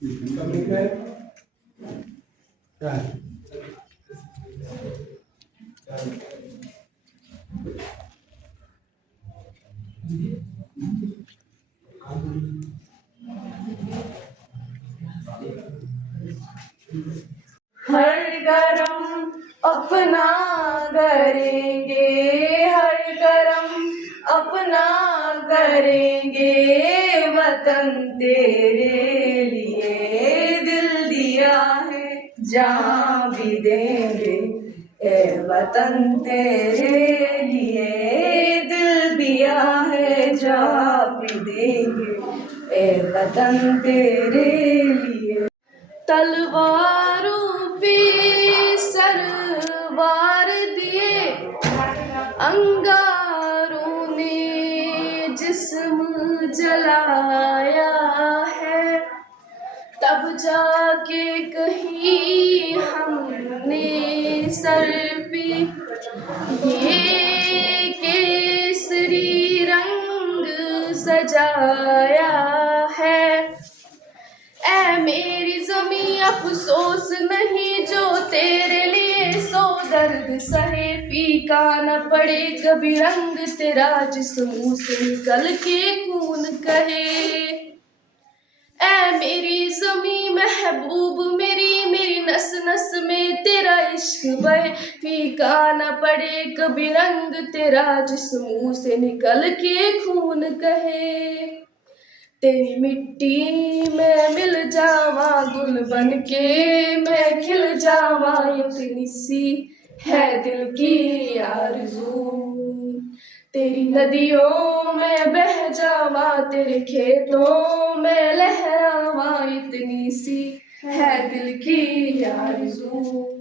हर करम अपना करेंगे, हर करम अपना करेंगे, वतन तेरे लिए दिल दिया है जहाँ भी देंगे, ए वतन तेरे लिए दिल दिया है जहाँ भी देंगे, ए वतन तेरे लिए। तलवारों पे सरवार दिए, अंगारों ने जिस्म जलाया है, तब जाके कहीं हमने सर पे ये केसरी रंग सजाया है। ऐ मेरी ज़मीं अफसोस नहीं जो तेरे लिए सौ दर्द सहे, फीका न पड़े कभी रंग तेरा जिस्म से निकल के खून कहे। ऐ मेरी ज़मीं महबूब मेरी, मेरी नस नस में तेरा इश्क बहे, फीका न पड़े कभी रंग तेरा जिस्म से निकल के खून कहे। तेरी मिट्टी में मिल जावा गुल बन के मैं खिल जावा, इतनी सी है दिल की आरज़ू। तेरी नदियों में बह जावा, तेरे खेतों में लहरावा, इतनी सी है दिल की आरज़ू।